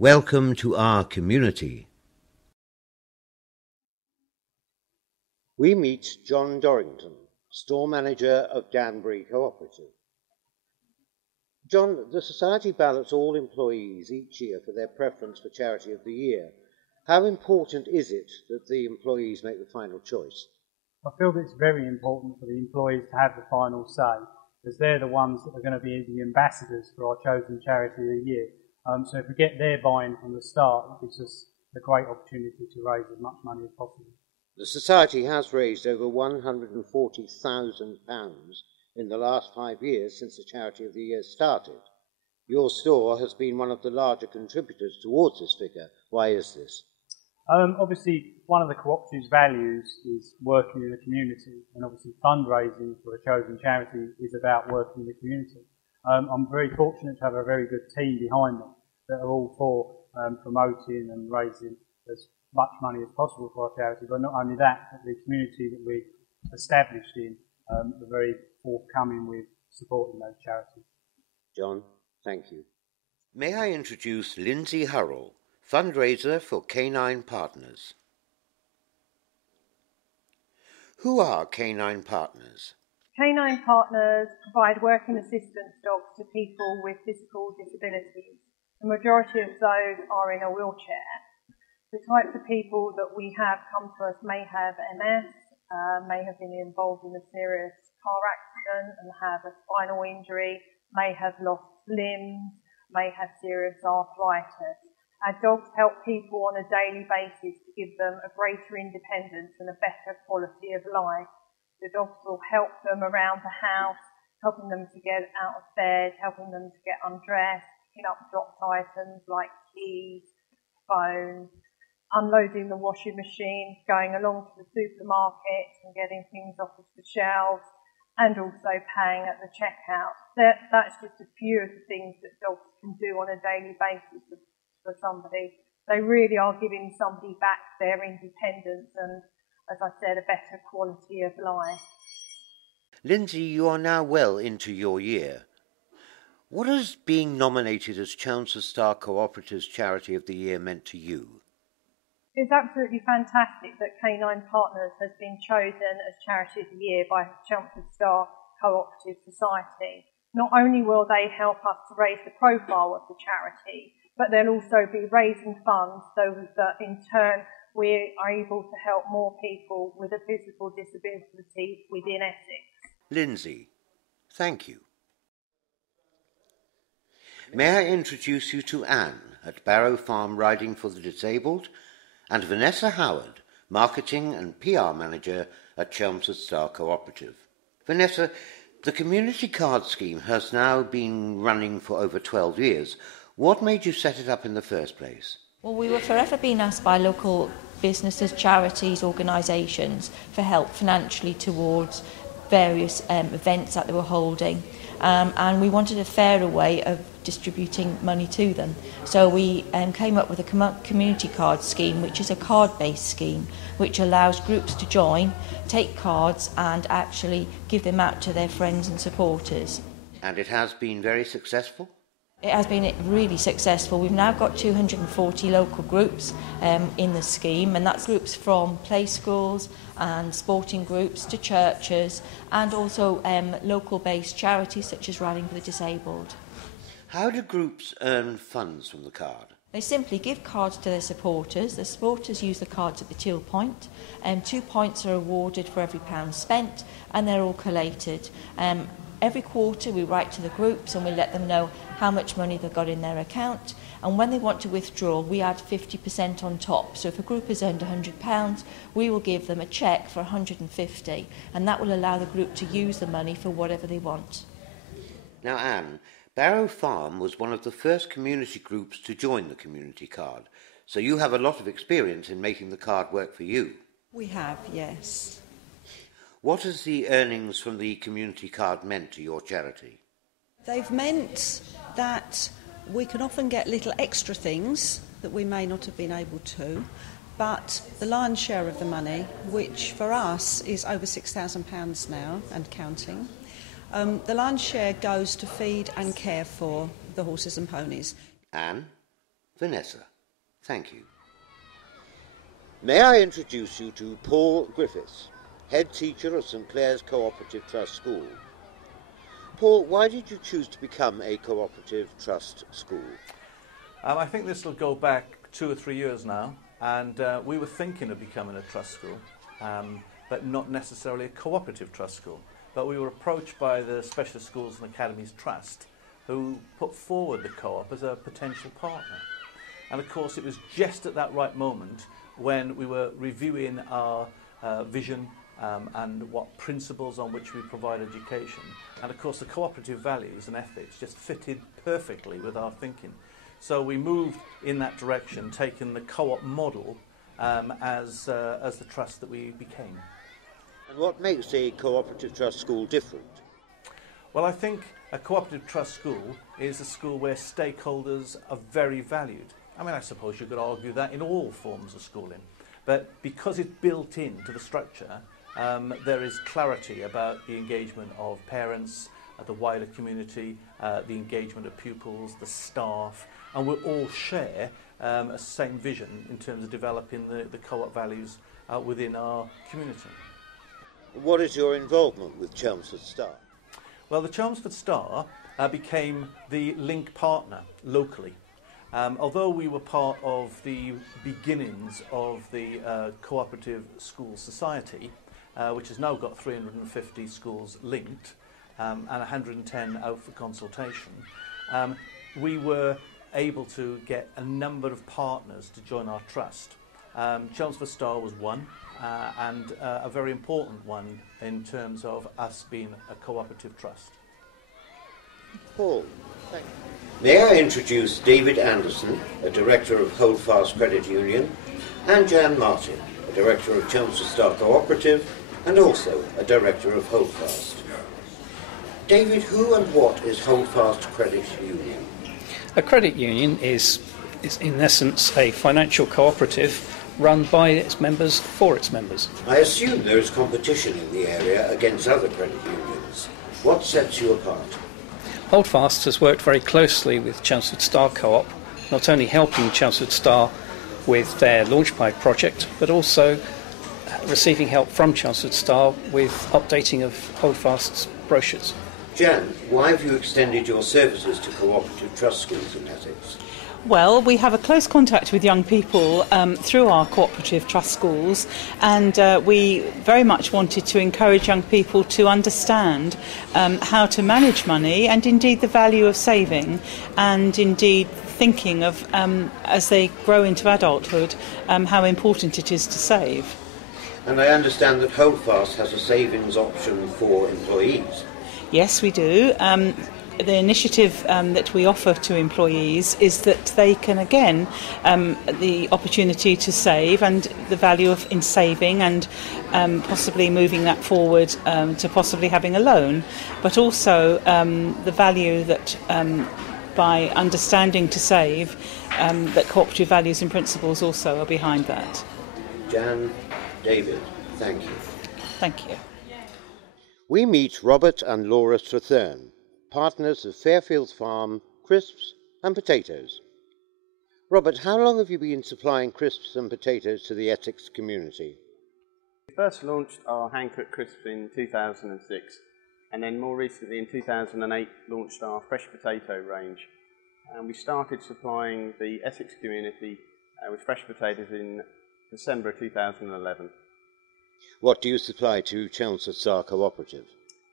Welcome to our community. We meet John Dorrington, store manager of Danbury Co-operative. John, the Society ballots all employees each year for their preference for Charity of the Year. How important is it that the employees make the final choice? I feel that it's very important for the employees to have the final say, as they're the ones that are going to be the ambassadors for our chosen Charity of the Year. So if we get their buy-in from the start, it gives us a great opportunity to raise as much money as possible. The Society has raised over £140,000 in the last 5 years since the Charity of the Year started. Your store has been one of the larger contributors towards this figure. Why is this? Obviously, one of the cooperative's values is working in the community, and obviously fundraising for a chosen charity is about working in the community. I'm very fortunate to have a very good team behind me that are all for promoting and raising as much money as possible for our charity, but not only that, but the community that we've established in are very forthcoming with supporting those charities. John, thank you. May I introduce Lindsay Hurrell, fundraiser for Canine Partners. Who are Canine Partners? Canine Partners provide working assistance dogs to people with physical disabilities. The majority of those are in a wheelchair. The types of people that we have come to us may have MS, may have been involved in a serious car accident and have a spinal injury, may have lost limbs, may have serious arthritis. Our dogs help people on a daily basis to give them a greater independence and a better quality of life. The dogs will help them around the house, helping them to get out of bed, helping them to get undressed, picking up dropped items like keys, phones, unloading the washing machine, going along to the supermarket and getting things off of the shelves, and also paying at the checkout. That's just a few of the things that dogs can do on a daily basis for somebody. They really are giving somebody back their independence and, as I said, a better quality of life. Lindsay, you are now well into your year. What has being nominated as Chelmsford Star Co-operatives Charity of the Year meant to you? It's absolutely fantastic that Canine Partners has been chosen as Charity of the Year by Chelmsford Star Co-operative Society. Not only will they help us to raise the profile of the charity, but they'll also be raising funds so that in turn we are able to help more people with a physical disability within Essex. Lindsay, thank you. May I introduce you to Anne at Barrow Farm Riding for the Disabled, and Vanessa Howard, Marketing and PR Manager at Chelmsford Star Cooperative. Vanessa, the community card scheme has now been running for over 12 years. What made you set it up in the first place? Well, we were forever being asked by local businesses, charities, organisations for help financially towards various events that they were holding, and we wanted a fairer way of distributing money to them. So we came up with a community card scheme, which is a card-based scheme, which allows groups to join, take cards and actually give them out to their friends and supporters. And it has been very successful? It has been really successful. We've now got 240 local groups in the scheme, and that's groups from play schools and sporting groups to churches, and also local-based charities such as Riding for the Disabled. How do groups earn funds from the card? They simply give cards to their supporters. The supporters use the cards at the till point, and 2 points are awarded for every £1 spent, and they're all collated. Every quarter we write to the groups and we let them know how much money they've got in their account, and when they want to withdraw we add 50% on top. So if a group has earned £100, we will give them a cheque for £150, and that will allow the group to use the money for whatever they want. Now Anne, Barrow Farm was one of the first community groups to join the community card, so you have a lot of experience in making the card work for you. We have, yes. What has the earnings from the community card meant to your charity? They've meant that we can often get little extra things that we may not have been able to, but the lion's share of the money, which for us is over £6,000 now and counting, the lion's share goes to feed and care for the horses and ponies. Anne? Vanessa, thank you. May I introduce you to Paul Griffiths, head teacher of St Clair's Co-operative Trust School. Paul, why did you choose to become a Co-operative Trust school? I think this will go back 2 or 3 years now, and we were thinking of becoming a trust school, but not necessarily a cooperative trust school. But we were approached by the Specialist Schools and Academies Trust, who put forward the co-op as a potential partner. And of course it was just at that right moment when we were reviewing our vision and what principles on which we provide education. And of course the cooperative values and ethics just fitted perfectly with our thinking. So we moved in that direction, taking the co-op model as the trust that we became. And what makes a cooperative trust school different? Well, I think a cooperative trust school is a school where stakeholders are very valued. I mean, I suppose you could argue that in all forms of schooling. But because it's built into the structure, there is clarity about the engagement of parents, the wider community, the engagement of pupils, the staff, and we all share a same vision in terms of developing the co-op values within our community. What is your involvement with Chelmsford Star? Well, the Chelmsford Star became the link partner locally. Although we were part of the beginnings of the Cooperative School Society, which has now got 350 schools linked and 110 out for consultation, we were able to get a number of partners to join our trust. Chelmsford Star was one, and a very important one in terms of us being a cooperative trust. Paul, thank you. May I introduce David Anderson, a Director of Holdfast Credit Union, and Jan Martin, a Director of Chelmsford Star Cooperative, and also a Director of Holdfast. David, who and what is Holdfast Credit Union? A credit union is in essence a financial cooperative run by its members for its members. I assume there is competition in the area against other credit unions. What sets you apart? Holdfast has worked very closely with Chelmsford Star Co-op, not only helping Chelmsford Star with their Launchpad project, but also receiving help from Chelmsford Star with updating of Holdfast's brochures. Jan, why have you extended your services to cooperative trust schools in Essex? Well, we have a close contact with young people through our cooperative trust schools, and we very much wanted to encourage young people to understand how to manage money and indeed the value of saving, and indeed thinking of, as they grow into adulthood, how important it is to save. And I understand that Holdfast has a savings option for employees. Yes, we do. The initiative that we offer to employees is that they can, again, the opportunity to save and the value of in saving and possibly moving that forward to possibly having a loan, but also the value that by understanding to save, that cooperative values and principles also are behind that. Jan, David, thank you. Thank you. We meet Robert and Laura Strathern, partners of Fairfield Farm, crisps and potatoes. Robert, how long have you been supplying crisps and potatoes to the Essex community? We first launched our hand-cooked crisps in 2006, and then more recently in 2008 launched our fresh potato range. And we started supplying the Essex community with fresh potatoes in December 2011. What do you supply to Chelmsford Star Cooperative?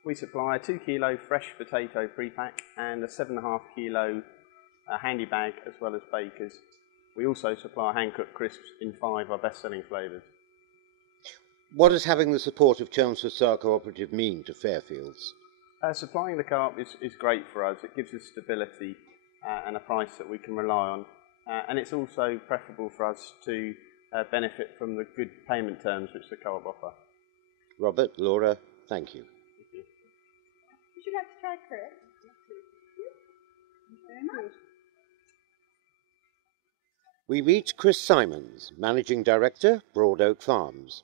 We supply a 2 kilo fresh potato pre-pack and a 7.5 kilo handy bag, as well as bakers. We also supply hand-cooked crisps in 5 our best-selling flavours. What does having the support of Chelmsford Star Cooperative mean to Fairfields? Supplying the co-op is great for us. It gives us stability and a price that we can rely on. And it's also preferable for us to benefit from the good payment terms which the co-op offer. Robert, Laura, thank you. Would you like to try Chris? Thank you very much. We meet Chris Simons, Managing Director, Broad Oak Farms.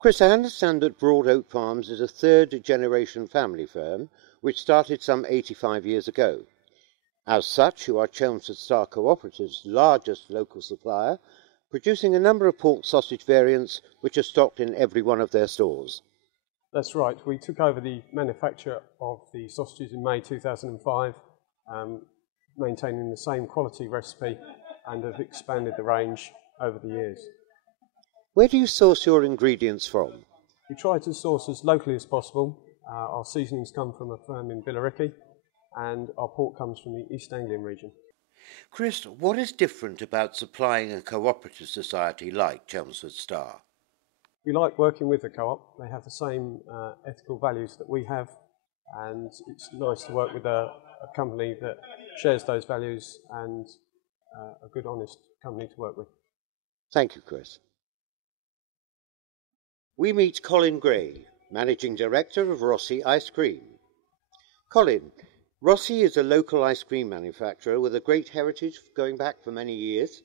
Chris, I understand that Broad Oak Farms is a third-generation family firm which started some 85 years ago. As such, you are Chelmsford Star Co-operative's largest local supplier, producing a number of pork sausage variants which are stocked in every one of their stores. That's right. We took over the manufacture of the sausages in May 2005, maintaining the same quality recipe, and have expanded the range over the years. Where do you source your ingredients from? We try to source as locally as possible. Our seasonings come from a firm in Billericay, and our pork comes from the East Anglian region. Chris, what is different about supplying a cooperative society like Chelmsford Star? We like working with the co-op. They have the same ethical values that we have, and it's nice to work with a company that shares those values and a good, honest company to work with. Thank you, Chris. We meet Colin Gray, Managing Director of Rossi Ice Cream. Colin, Rossi is a local ice cream manufacturer with a great heritage going back for many years.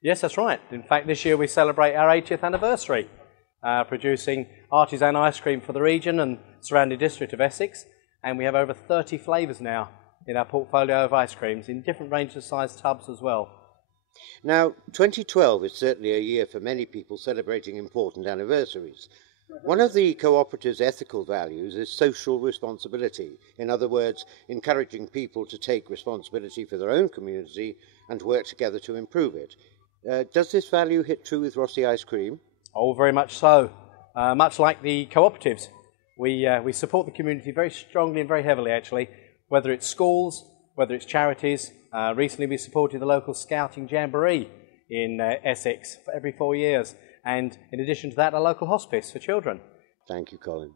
Yes, that's right. In fact, this year we celebrate our 80th anniversary, producing artisan ice cream for the region and surrounding district of Essex, and we have over 30 flavours now in our portfolio of ice creams in different ranges of size tubs as well. Now, 2012 is certainly a year for many people celebrating important anniversaries. One of the cooperative's ethical values is social responsibility. In other words, encouraging people to take responsibility for their own community and work together to improve it. Does this value hit true with Rossi Ice Cream? Oh, very much so. Much like the cooperatives, we support the community very strongly and very heavily, actually, whether it's schools, whether it's charities. Recently we supported the local scouting jamboree in Essex for every 4 years, and in addition to that, a local hospice for children. Thank you, Colin.